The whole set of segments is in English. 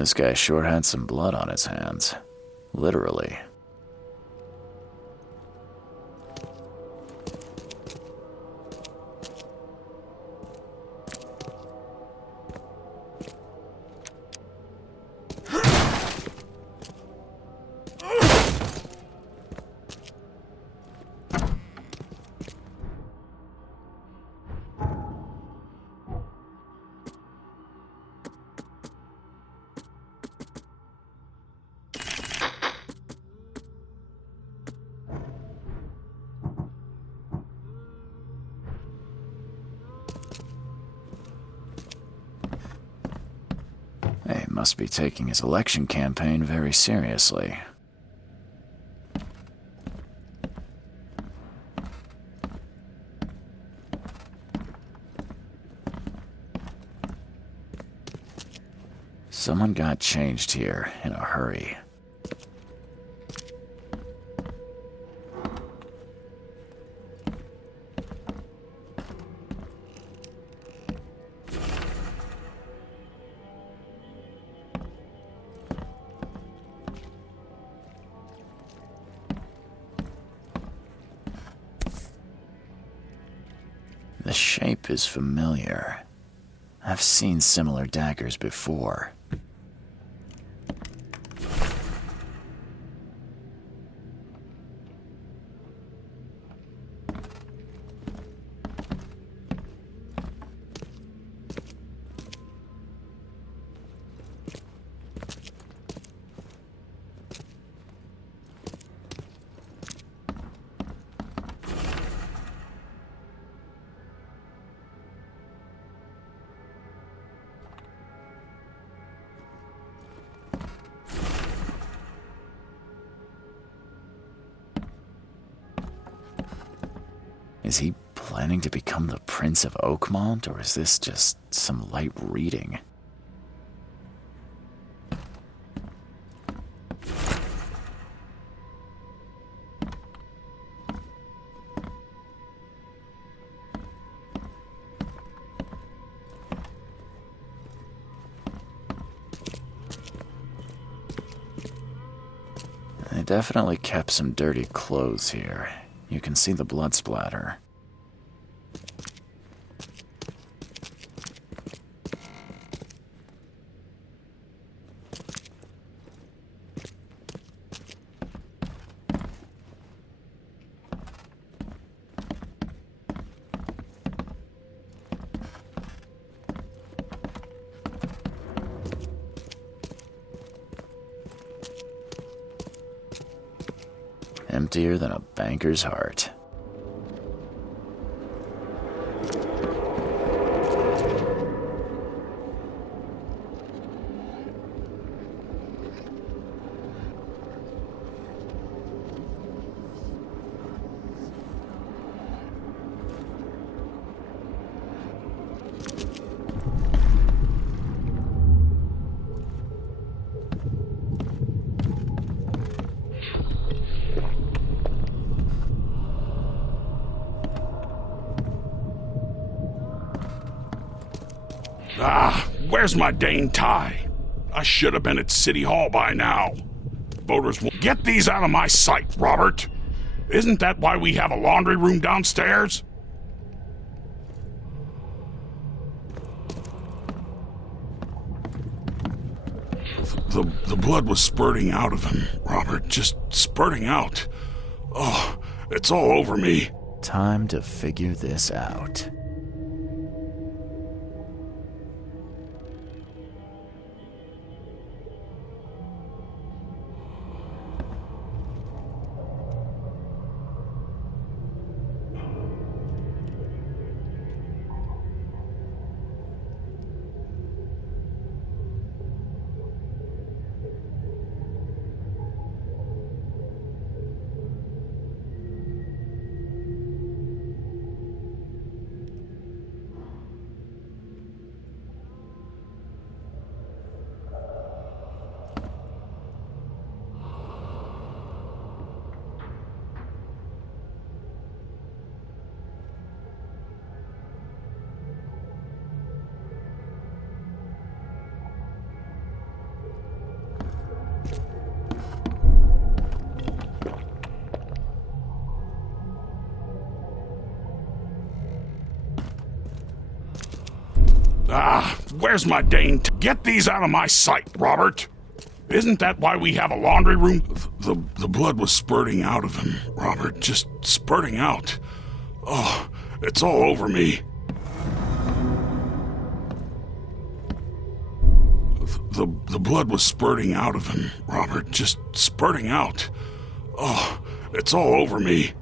This guy sure had some blood on his hands. Literally. He must be taking his election campaign very seriously. Someone got changed here in a hurry. The shape is familiar. I've seen similar daggers before. Is he planning to become the Prince of Oakmont, or is this just some light reading? They definitely kept some dirty clothes here. You can see the blood splatter. Emptier than a banker's heart. Where's my dang tie? I should have been at City Hall by now. Voters will get these out of my sight, Robert. Isn't that why we have a laundry room downstairs? The blood was spurting out of him, Robert. Just spurting out. Oh, it's all over me. Time to figure this out. Where's my dang Get these out of my sight, Robert! Isn't that why we have a laundry room? The blood was spurting out of him, Robert. Just spurting out. Oh, it's all over me. The blood was spurting out of him, Robert. Just spurting out. Oh, it's all over me.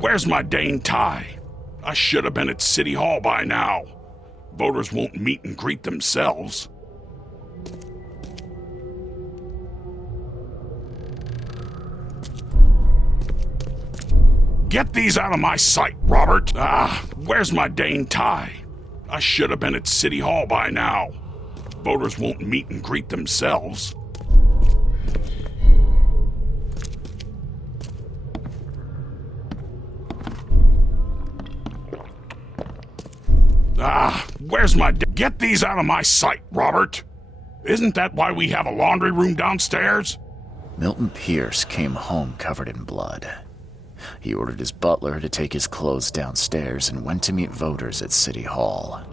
Where's my dang tie? I should have been at City Hall by now. Voters won't meet and greet themselves. Get these out of my sight, Robert! Where's my dang tie? I should have been at City Hall by now. Voters won't meet and greet themselves. Where's my Get these out of my sight, Robert! Isn't that why we have a laundry room downstairs? Milton Pierce came home covered in blood. He ordered his butler to take his clothes downstairs and went to meet voters at City Hall.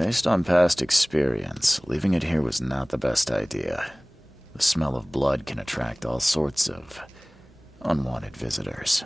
Based on past experience, leaving it here was not the best idea. The smell of blood can attract all sorts of unwanted visitors.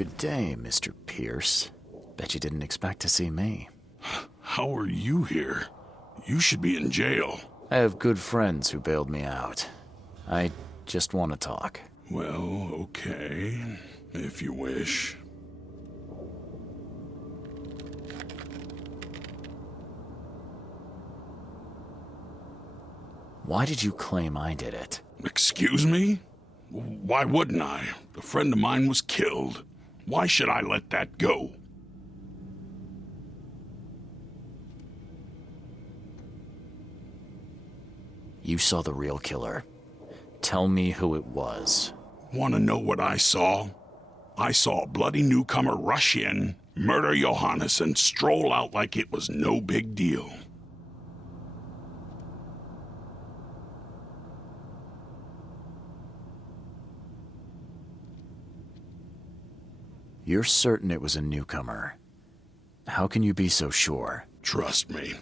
Good day, Mr. Pierce. Bet you didn't expect to see me. How are you here? You should be in jail. I have good friends who bailed me out. I just want to talk. Well, okay, if you wish. Why did you claim I did it? Excuse me? Why wouldn't I? A friend of mine was killed. Why should I let that go? You saw the real killer. Tell me who it was. Want to know what I saw? I saw a bloody newcomer rush in, murder Johannes, and stroll out like it was no big deal. You're certain it was a newcomer. How can you be so sure? Trust me,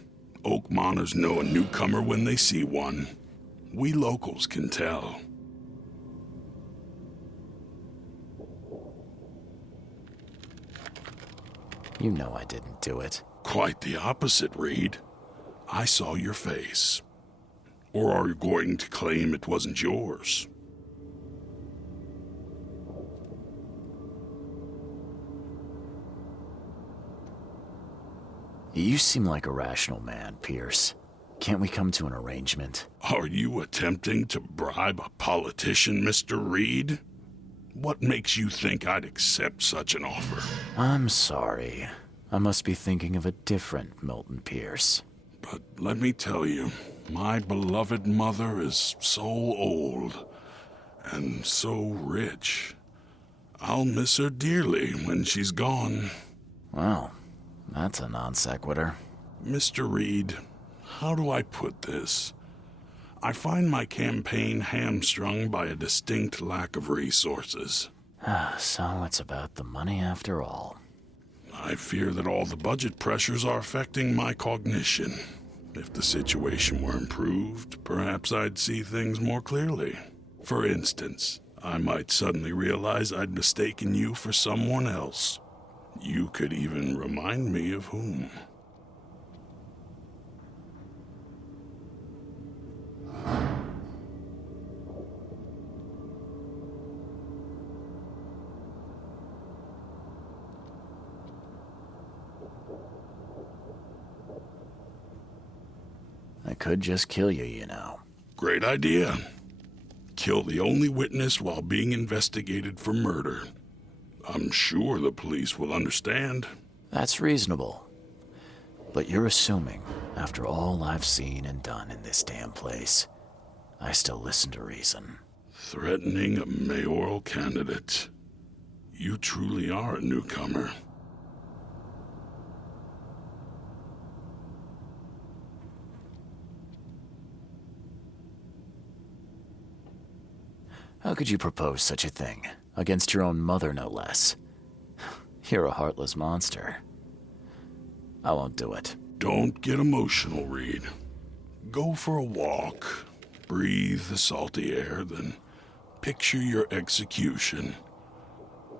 Oakmoners know a newcomer when they see one. We locals can tell. You know I didn't do it. Quite the opposite, Reed. I saw your face. Or are you going to claim it wasn't yours? You seem like a rational man, Pierce. Can't we come to an arrangement? Are you attempting to bribe a politician, Mr. Reed? What makes you think I'd accept such an offer? I'm sorry. I must be thinking of a different Milton Pierce. But let me tell you, my beloved mother is so old and so rich. I'll miss her dearly when she's gone. Well, that's a non sequitur. Mr. Reed, how do I put this? I find my campaign hamstrung by a distinct lack of resources. So it's about the money after all. I fear that all the budget pressures are affecting my cognition. If the situation were improved, perhaps I'd see things more clearly. For instance, I might suddenly realize I'd mistaken you for someone else. You could even remind me of whom. I could just kill you, you know. Great idea. Kill the only witness while being investigated for murder. I'm sure the police will understand. That's reasonable. But you're assuming, after all I've seen and done in this damn place, I still listen to reason. Threatening a mayoral candidate. You truly are a newcomer. How could you propose such a thing? Against your own mother, no less. You're a heartless monster. I won't do it. Don't get emotional, Reed. Go for a walk, breathe the salty air, then picture your execution.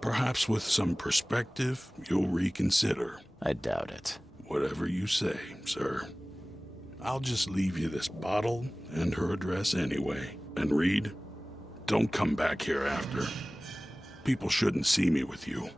Perhaps with some perspective, you'll reconsider. I doubt it. Whatever you say, sir. I'll just leave you this bottle and her address anyway. And Reed, don't come back here after. People shouldn't see me with you.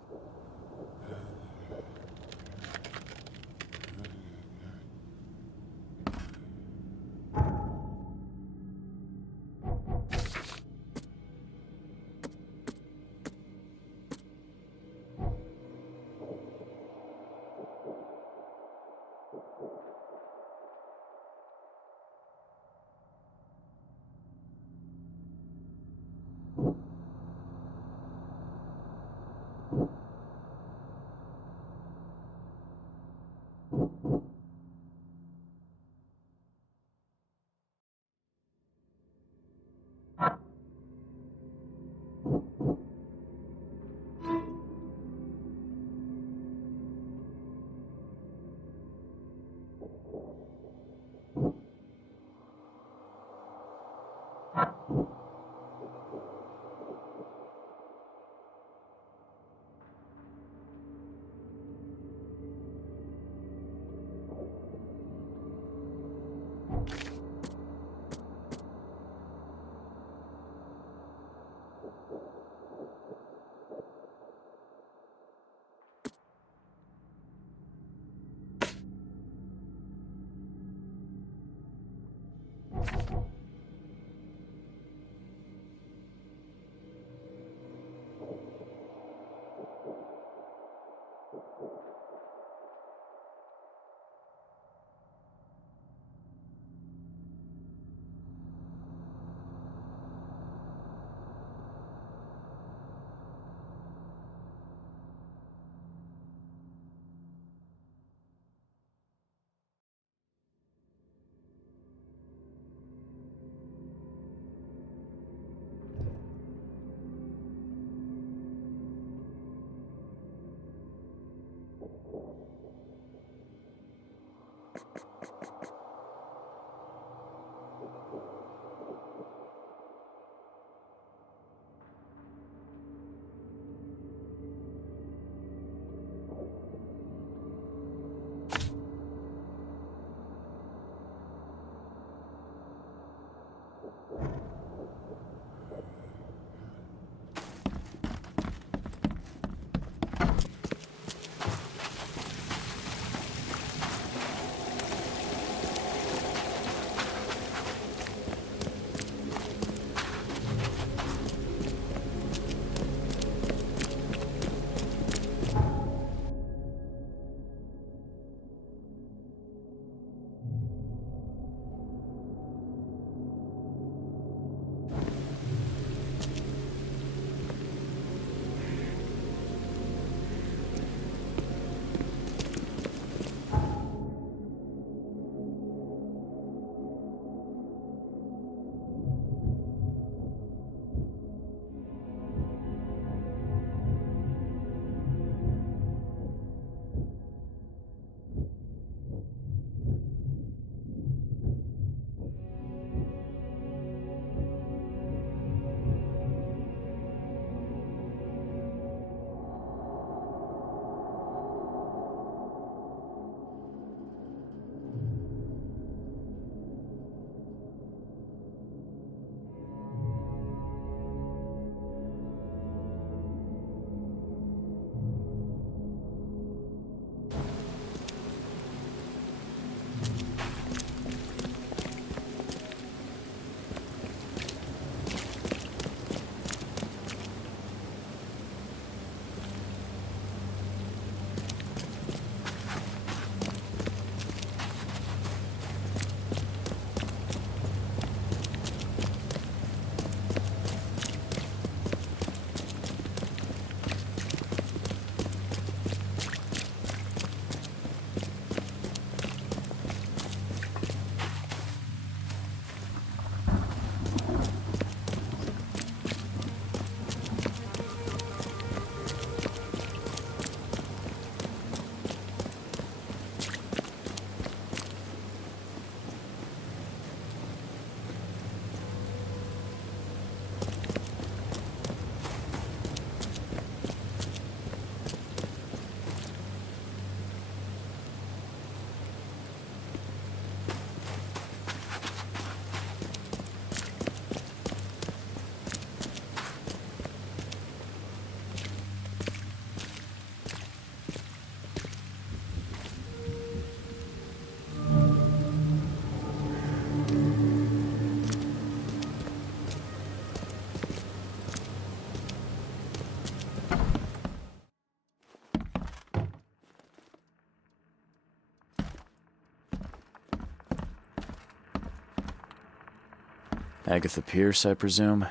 Agatha Pierce, I presume?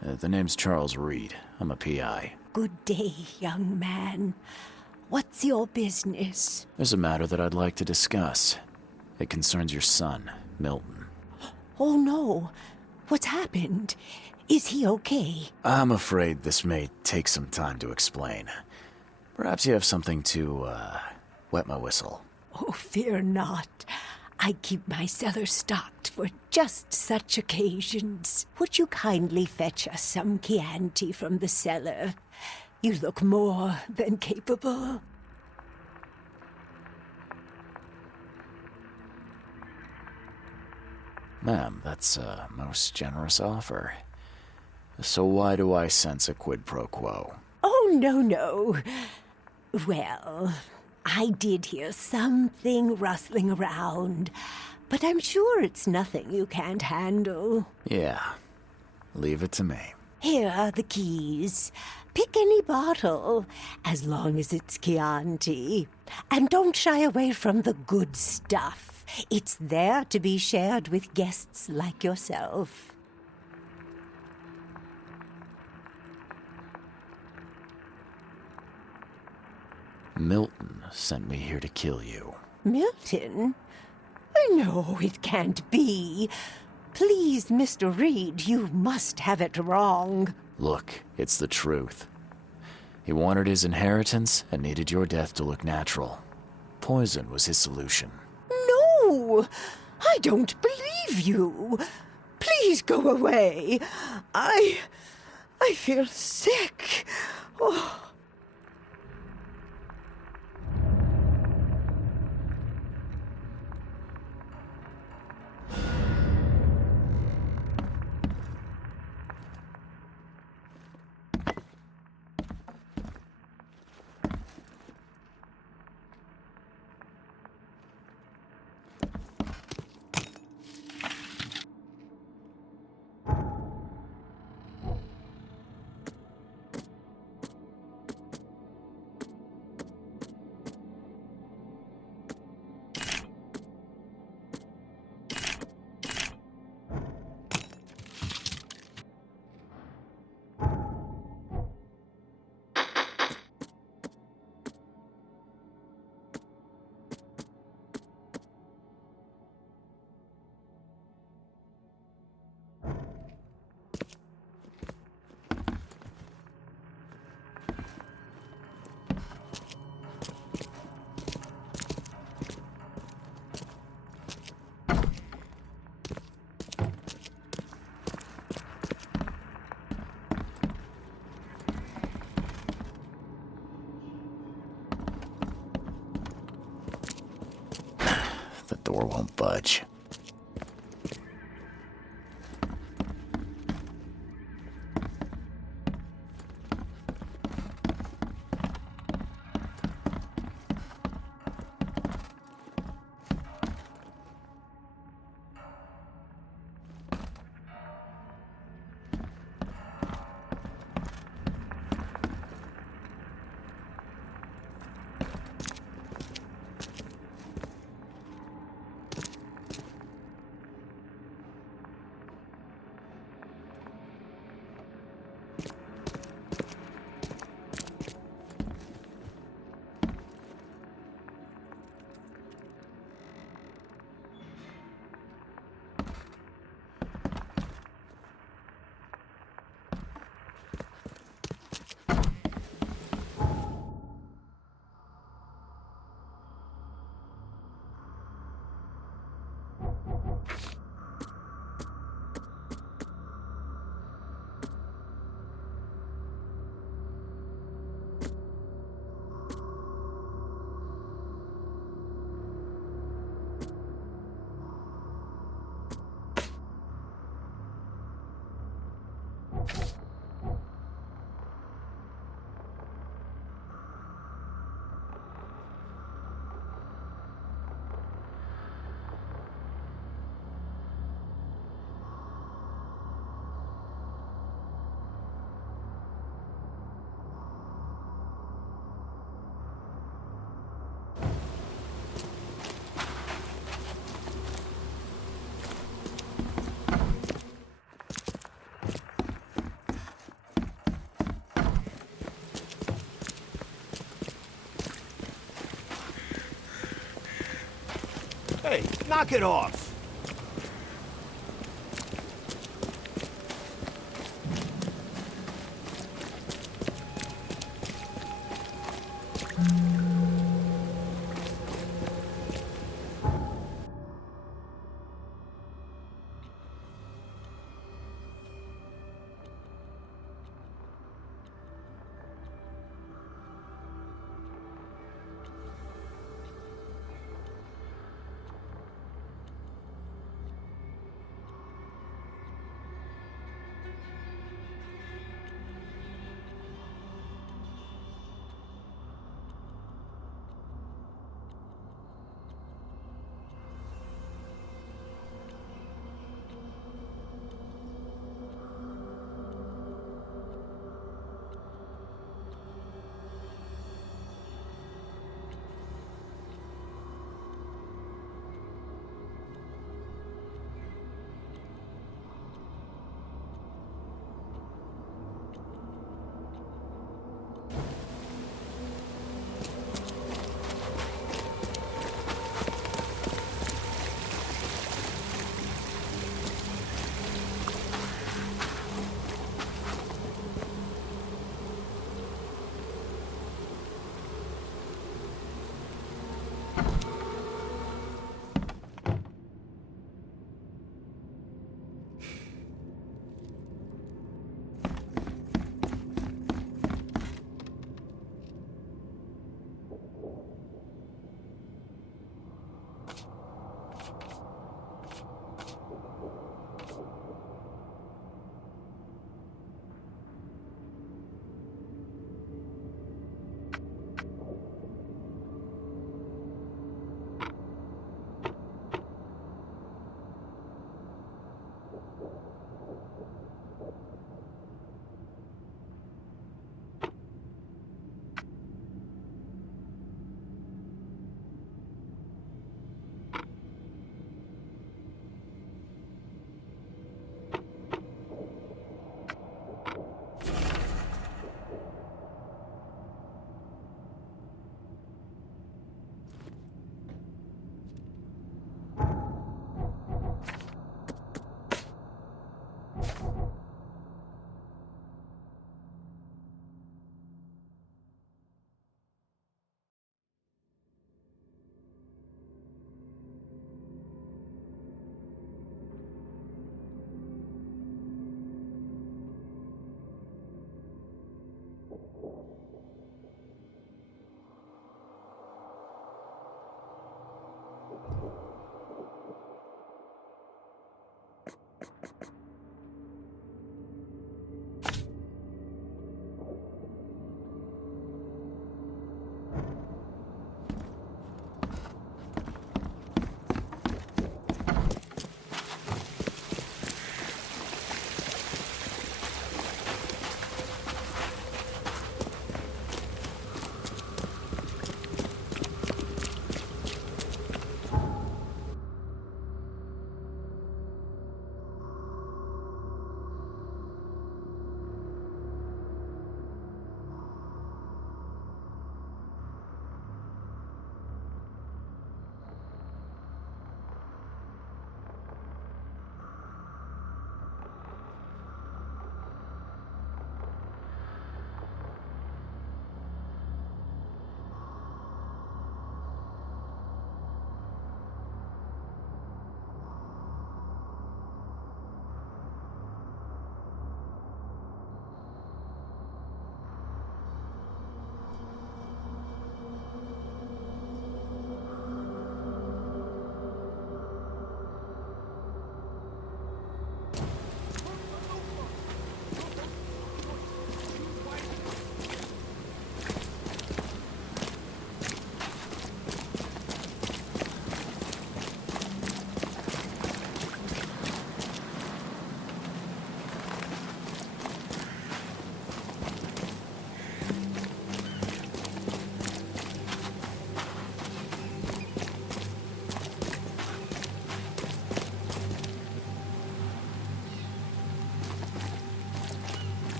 The name's Charles Reed. I'm a PI. Good day, young man. What's your business? There's a matter that I'd like to discuss. It concerns your son, Milton. Oh, no. What's happened? Is he okay? I'm afraid this may take some time to explain. Perhaps you have something to, wet my whistle. Oh, fear not. I keep my cellar stocked for just such occasions. Would you kindly fetch us some Chianti from the cellar? You look more than capable. Ma'am, that's a most generous offer. So why do I sense a quid pro quo? Oh, no. Well, I did hear something rustling around, but I'm sure it's nothing you can't handle. Yeah, leave it to me. Here are the keys. Pick any bottle, as long as it's Chianti. And don't shy away from the good stuff. It's there to be shared with guests like yourself. Milton sent me here to kill you. Milton? No, it can't be. Please, Mr. Reed, you must have it wrong. Look, it's the truth. He wanted his inheritance and needed your death to look natural. Poison was his solution. No! I don't believe you. Please go away. I feel sick. Oh. The door won't budge. Hey, knock it off.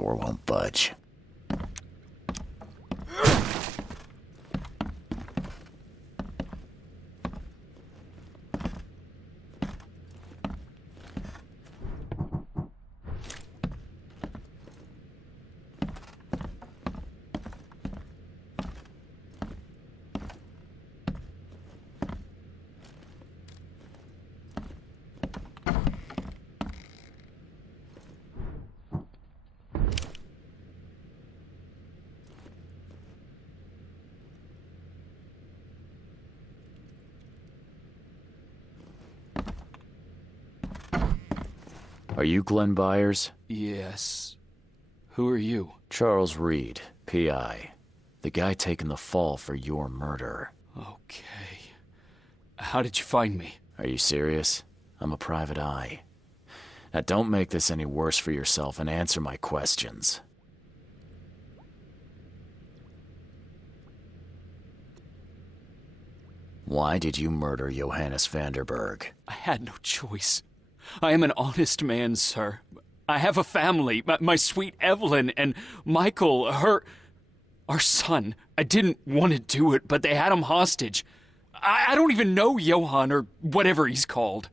door won't budge. Are you Glenn Byers? Yes. Who are you? Charles Reed, P.I. The guy taking the fall for your murder. Okay. How did you find me? Are you serious? I'm a private eye. Now don't make this any worse for yourself and answer my questions. Why did you murder Johannes Vanderberg? I had no choice. I am an honest man, sir. I have a family. My sweet Evelyn and Michael, our son. I didn't want to do it, but they had him hostage. I don't even know Johann or whatever he's called.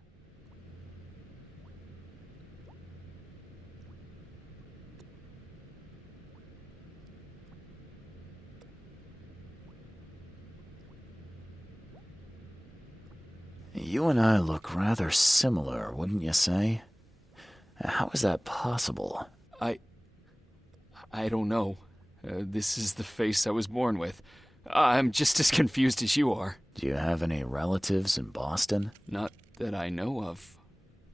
You and I look rather similar, wouldn't you say? How is that possible? I don't know. This is the face I was born with. I'm just as confused as you are. Do you have any relatives in Boston? Not that I know of.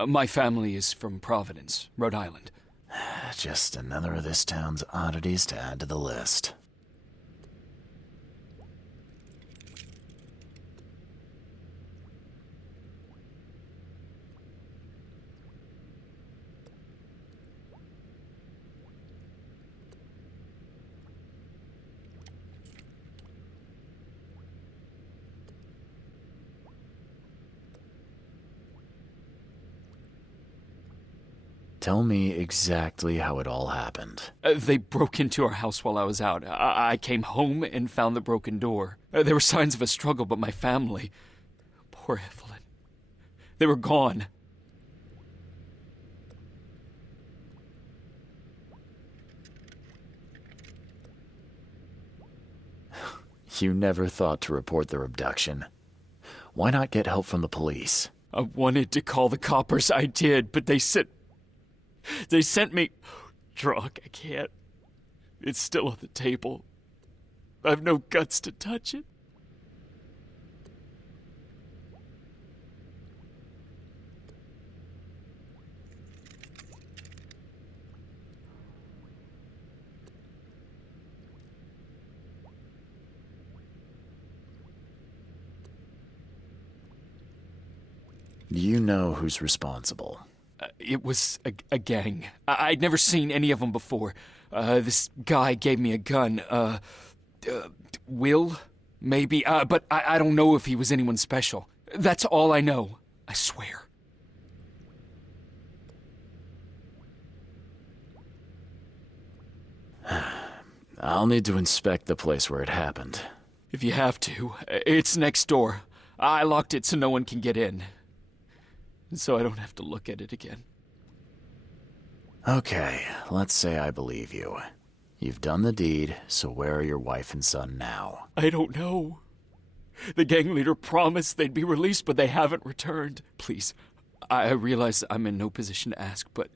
My family is from Providence, Rhode Island. Just another of this town's oddities to add to the list. Tell me exactly how it all happened. They broke into our house while I was out. I came home and found the broken door. There were signs of a struggle, but my family... Poor Evelyn. They were gone. You never thought to report their abduction. Why not get help from the police? I wanted to call the coppers. I did, but they sent me... Drunk, I can't. It's still on the table. I have no guts to touch it. You know who's responsible. It was a gang. I'd never seen any of them before. This guy gave me a gun. Will? Maybe. But I don't know if he was anyone special. That's all I know. I swear. I'll need to inspect the place where it happened. If you have to. It's next door. I locked it so no one can get in. So I don't have to look at it again. Okay, let's say I believe you. You've done the deed, so where are your wife and son now? I don't know. The gang leader promised they'd be released, but they haven't returned. Please, I realize I'm in no position to ask, but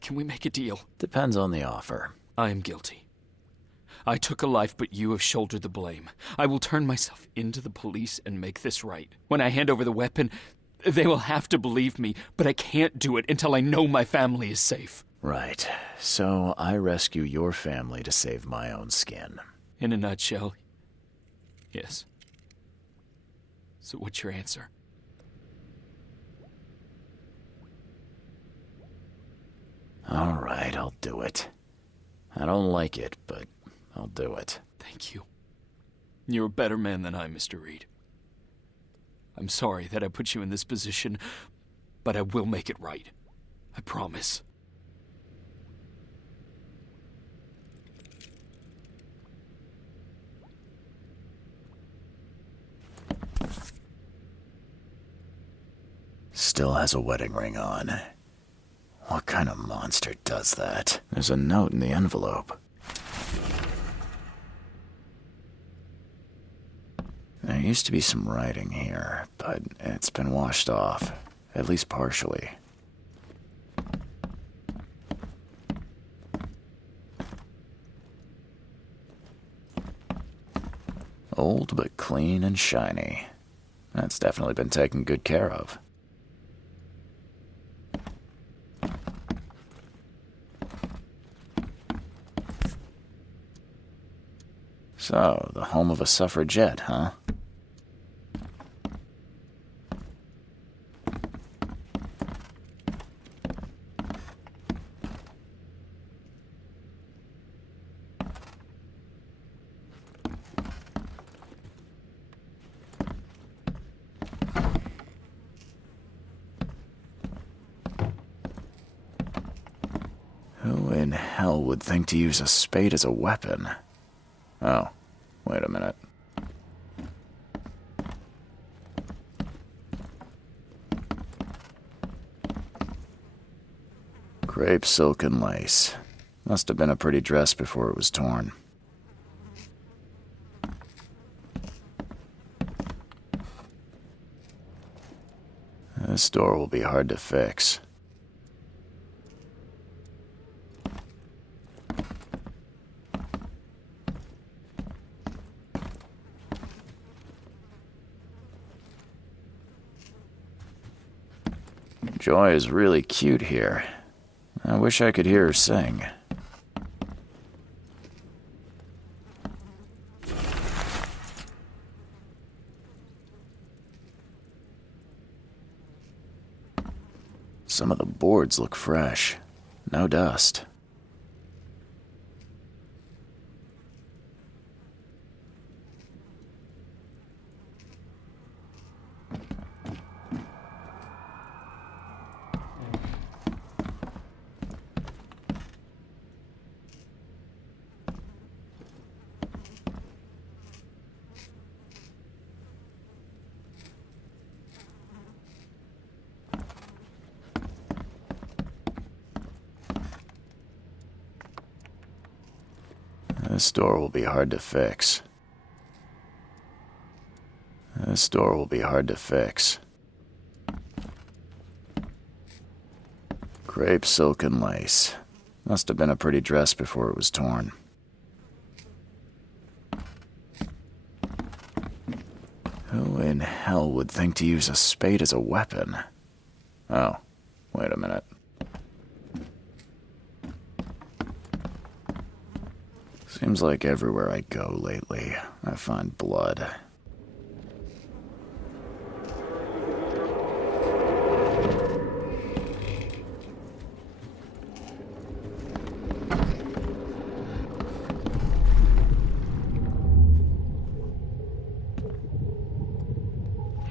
can we make a deal? Depends on the offer. I am guilty. I took a life, but you have shouldered the blame. I will turn myself into the police and make this right. When I hand over the weapon, they will have to believe me, but I can't do it until I know my family is safe. Right. So I rescue your family to save my own skin. In a nutshell, yes. So what's your answer? All right, I'll do it. I don't like it, but I'll do it. Thank you. You're a better man than I, Mr. Reed. I'm sorry that I put you in this position, but I will make it right. I promise. Still has a wedding ring on. What kind of monster does that? There's a note in the envelope. There used to be some writing here, but it's been washed off, at least partially. Old but clean and shiny. That's definitely been taken good care of. So, the home of a suffragette, huh? Who in hell would think to use a spade as a weapon? Oh, wait a minute. Crepe silk and lace. Must have been a pretty dress before it was torn. This door will be hard to fix. Joy is really cute here. I wish I could hear her sing. Some of the boards look fresh. No dust. This door will be hard to fix. This door will be hard to fix. Crepe silk and lace. Must have been a pretty dress before it was torn. Who in hell would think to use a spade as a weapon? Oh, wait a minute. Seems like everywhere I go lately, I find blood.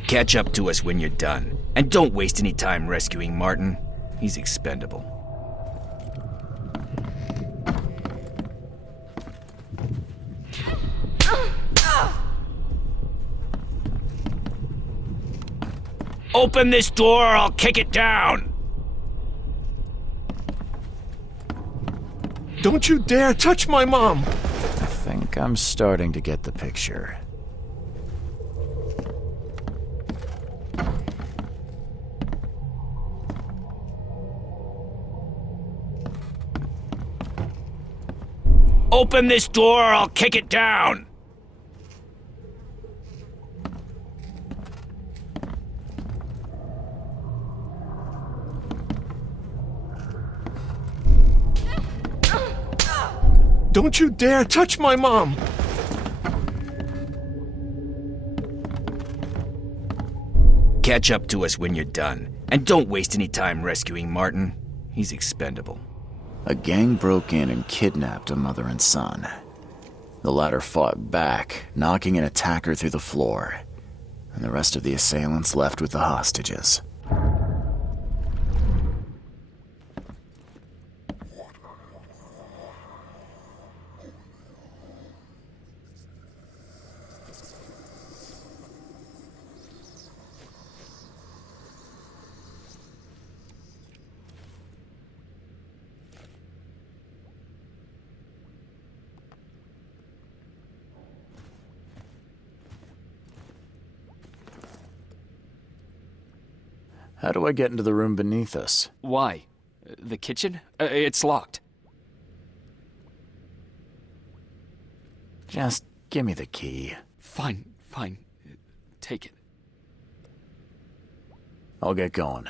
Catch up to us when you're done. And don't waste any time rescuing Martin. He's expendable. Open this door or I'll kick it down! Don't you dare touch my mom! I think I'm starting to get the picture. Open this door or I'll kick it down! Don't you dare touch my mom! Catch up to us when you're done. And don't waste any time rescuing Martin. He's expendable. A gang broke in and kidnapped a mother and son. The latter fought back, knocking an attacker through the floor, and the rest of the assailants left with the hostages. How do I get into the room beneath us? Why? The kitchen? It's locked. Just give me the key. Fine. Take it. I'll get going.